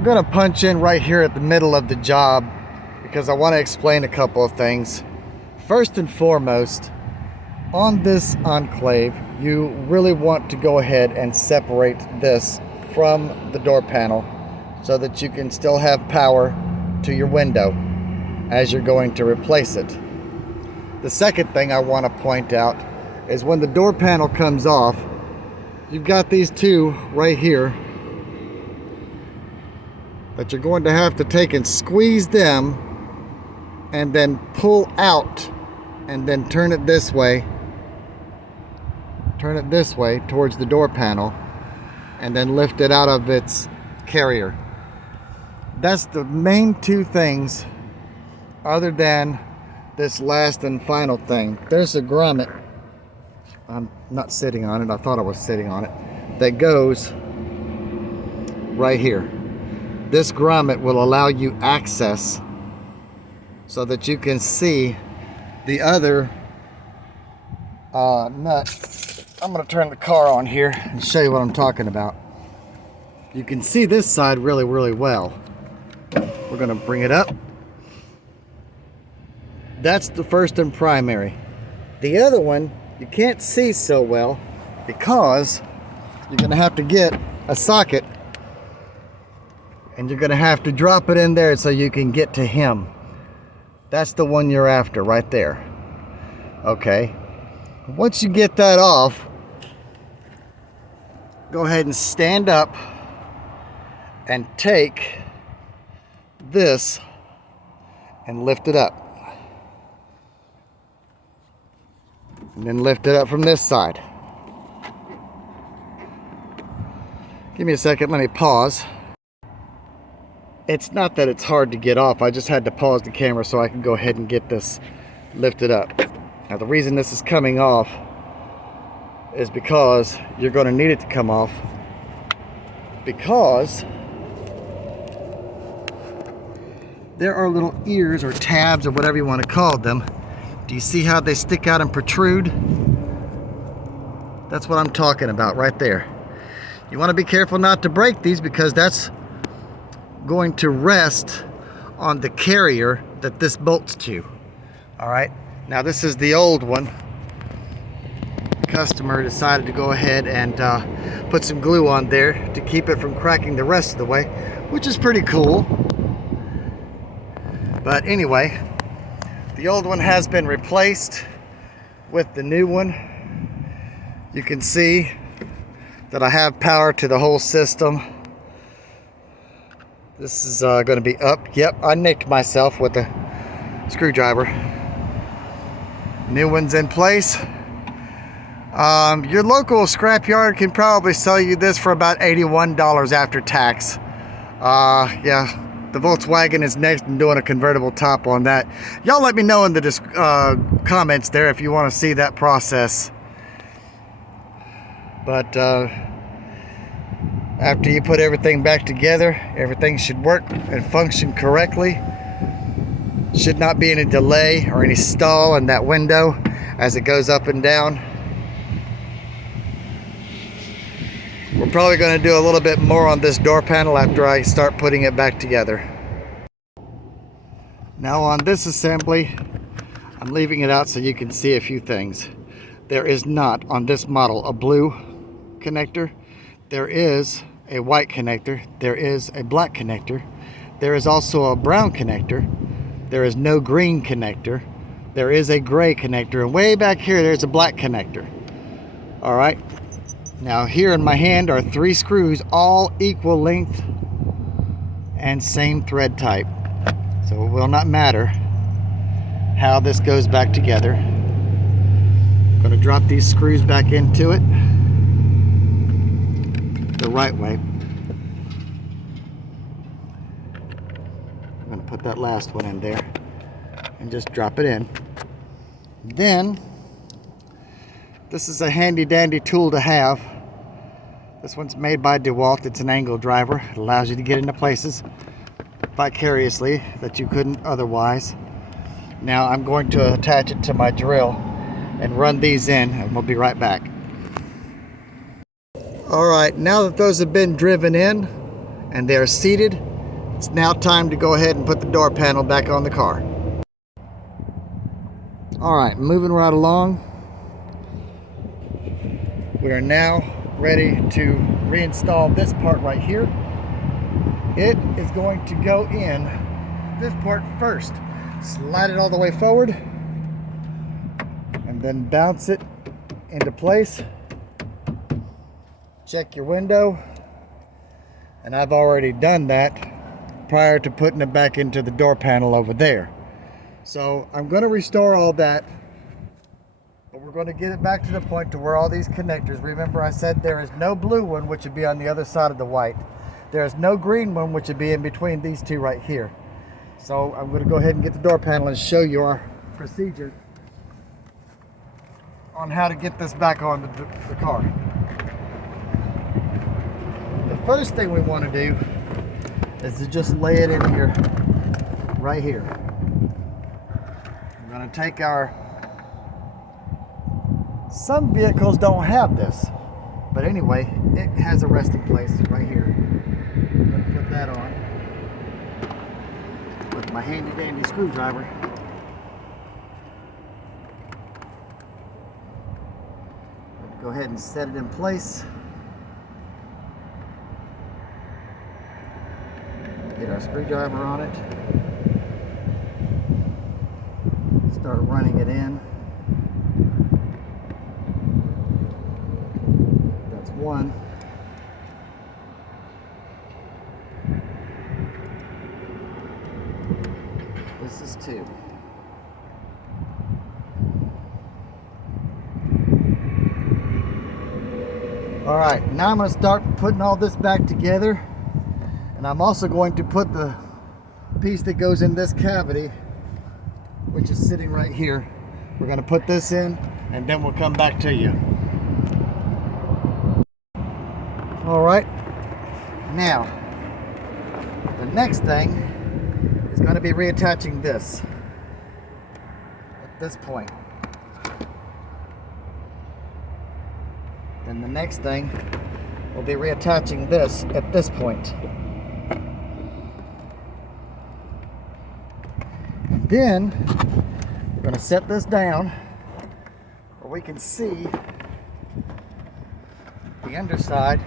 I'm gonna punch in right here at the middle of the job because I want to explain a couple of things. First and foremost, on this Enclave, you really want to go ahead and separate this from the door panel so that you can still have power to your window as you're going to replace it. The second thing I want to point out is when the door panel comes off, you've got these two right here that you're going to have to take and squeeze them and then pull out and then turn it this way towards the door panel and then lift it out of its carrier. That's the main two things, other than this last and final thing. There's a grommet, I'm not sitting on it, I thought I was sitting on it, that goes right here. This grommet will allow you access so that you can see the other nut. I'm going to turn the car on here and show you what I'm talking about. You can see this side really well. We're going to bring it up. That's the first and primary. The other one you can't see so well because you're going to have to get a socket and you're going to have to drop it in there so you can get to him. That's the one you're after right there. Okay. Once you get that off, go ahead and stand up and take this and lift it up. And then lift it up from this side. Give me a second, let me pause. It's not that it's hard to get off, I just had to pause the camera so I can go ahead and get this lifted up. Now the reason this is coming off is because you're going to need it to come off, because there are little ears or tabs or whatever you want to call them. Do you see how they stick out and protrude? That's what I'm talking about right there. You want to be careful not to break these because that's going to rest on the carrier that this bolts to. Alright, now this is the old one. The customer decided to go ahead and put some glue on there to keep it from cracking the rest of the way, which is pretty cool. But anyway, the old one has been replaced with the new one. You can see that I have power to the whole system. This is going to be up. Yep, I nicked myself with a screwdriver. New one's in place. Your local scrapyard can probably sell you this for about $81 after tax. Yeah, the Volkswagen is next and doing a convertible top on that. Y'all let me know in the comments there if you want to see that process. But after you put everything back together, everything should work and function correctly. Should not be any delay or any stall in that window as it goes up and down. We're probably going to do a little bit more on this door panel after I start putting it back together. Now on this assembly, I'm leaving it out so you can see a few things. There is not on this model a blue connector. There is a white connector. There is a black connector. There is also a brown connector. There is no green connector. There is a gray connector. And way back here, there's a black connector. All right. Now here in my hand are 3 screws, all equal length and same thread type. So it will not matter how this goes back together. I'm going to drop these screws back into it the right way. I'm going to put that last one in there and just drop it in. Then this is a handy dandy tool to have. This one's made by DeWalt. It's an angle driver. It allows you to get into places vicariously that you couldn't otherwise. Now I'm going to attach it to my drill and run these in, and we'll be right back. Alright, now that those have been driven in and they're seated, It's now time to go ahead and put the door panel back on the car. Alright, moving right along. We are now ready to reinstall this part right here. It is going to go in this part first. Slide it all the way forward and then bounce it into place. Check your window, and I've already done that prior to putting it back into the door panel over there. So I'm going to restore all that, but we're going to get it back to the point to where all these connectors, remember I said there is no blue one, which would be on the other side of the white. There is no green one, which would be in between these two right here. So I'm going to go ahead and get the door panel and show you our procedure on how to get this back on the car. The first thing we want to do is to just lay it in here, right here. We're going to take our, some vehicles don't have this, but anyway, it has a resting place right here. I'm going to put that on with my handy dandy screwdriver. Go ahead and set it in place. Get our screwdriver on it. Start running it in. That's one. This is two. Alright, now I'm going to start putting all this back together, and I'm also going to put the piece that goes in this cavity, which is sitting right here. We're going to put this in, and then we'll come back to you. Alright, now the next thing is going to be reattaching this at this point. And the next thing will be reattaching this at this point. And then we're going to set this down where we can see the underside.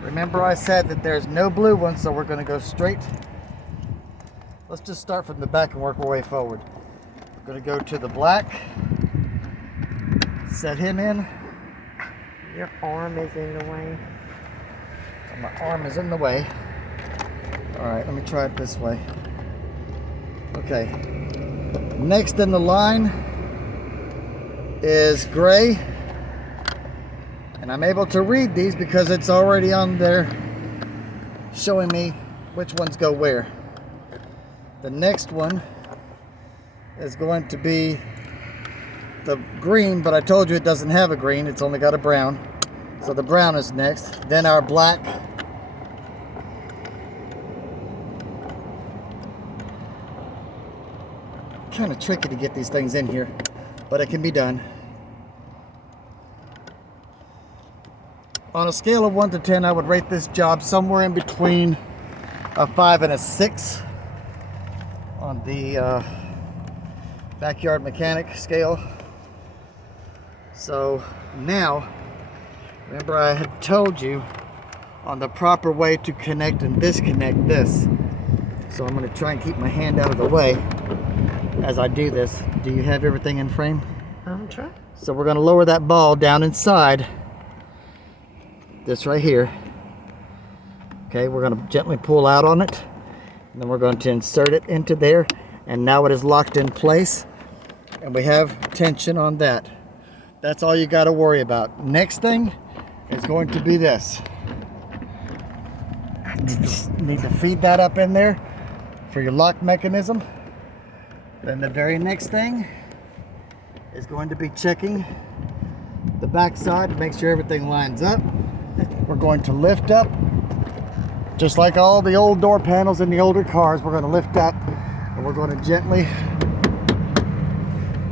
Remember I said that there's no blue one, so we're going to go straight. Let's just start from the back and work our way forward. We're going to go to the black, set him in. Your arm is in the way. So my arm is in the way. Alright, let me try it this way. Okay. Next in the line is gray. And I'm able to read these because it's already on there showing me which ones go where. The next one is going to be the green, but I told you it doesn't have a green, it's only got a brown. So the brown is next. Then our black. Kind of tricky to get these things in here, but it can be done. On a scale of 1 to 10, I would rate this job somewhere in between a 5 and a 6 on the backyard mechanic scale. So now, remember I had told you on the proper way to connect and disconnect this. So I'm going to try and keep my hand out of the way as I do this. Do you have everything in frame? I'm trying. So we're going to lower that ball down inside this right here. Okay, we're going to gently pull out on it, and then we're going to insert it into there, and now it is locked in place, and we have tension on that. That's all you got to worry about. Next thing is going to be this. You need to feed that up in there for your lock mechanism. Then the very next thing is going to be checking the back side to make sure everything lines up. We're going to lift up, just like all the old door panels in the older cars. We're going to lift up, and we're going to gently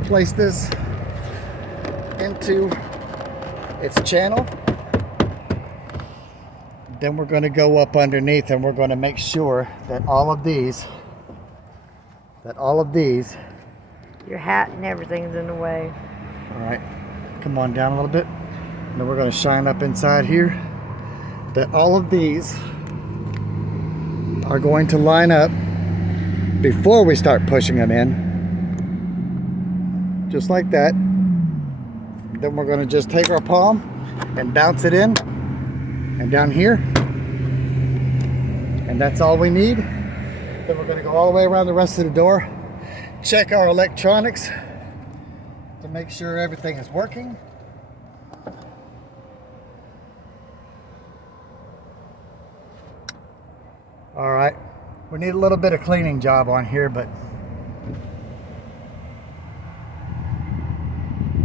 place this into its channel. Then we're going to go up underneath and we're going to make sure that all of these, Your hat and everything's in the way. all right, come on down a little bit. And then we're going to shine up inside here, that all of these are going to line up before we start pushing them in. Just like that. Then we're going to just take our palm and bounce it in and down here. And that's all we need. Then we're going to go all the way around the rest of the door. Check our electronics to make sure everything is working. All right, we need a little bit of cleaning job on here, but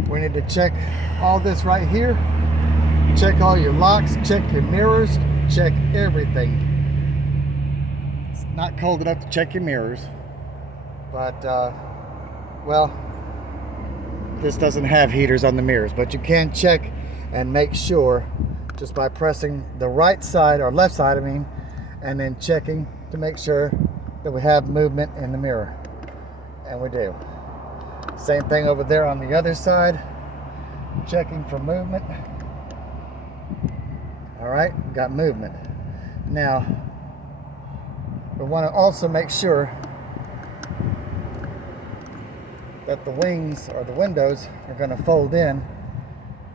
we need to check all this right here. Check all your locks, check your mirrors, check everything. It's not cold enough to check your mirrors, but well, this doesn't have heaters on the mirrors, but you can check and make sure just by pressing the right side, or left side I mean, and then checking to make sure that we have movement in the mirror, and we do. Same thing over there on the other side, checking for movement. All right, got movement. Now we want to also make sure that the wings or the windows are going to fold in,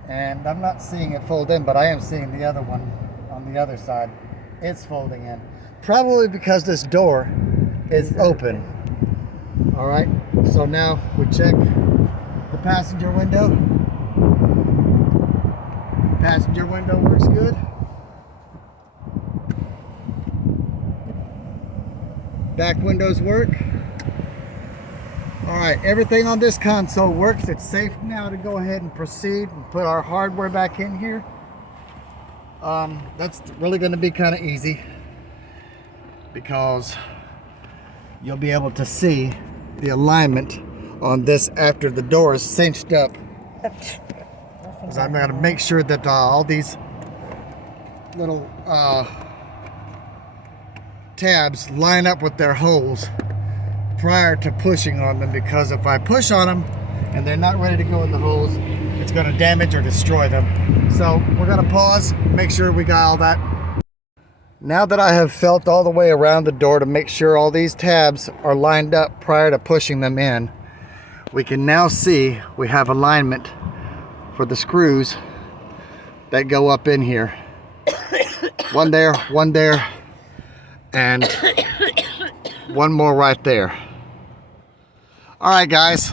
and I'm not seeing it fold in, but I am seeing the other one on the other side. It's folding in, probably because this door is open. All right, so now we check the passenger window. Passenger window works good. Back windows work. All right, everything on this console works. It's safe now to go ahead and proceed and put our hardware back in here. That's really going to be kind of easy because you'll be able to see the alignment on this after the door is cinched up. Because I'm going to make sure that all these little tabs line up with their holes prior to pushing on them, because if I push on them and they're not ready to go in the holes, it's going to damage or destroy them. So we're going to pause, make sure we got all that. Now that I have felt all the way around the door to make sure all these tabs are lined up prior to pushing them in, we can now see we have alignment for the screws that go up in here. One there, and one more right there. All right, guys,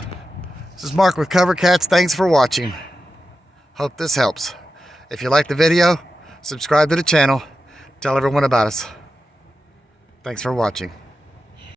this is Mark with Cover Cats. Thanks for watching. Hope this helps. If you like the video, subscribe to the channel. Tell everyone about us. Thanks for watching.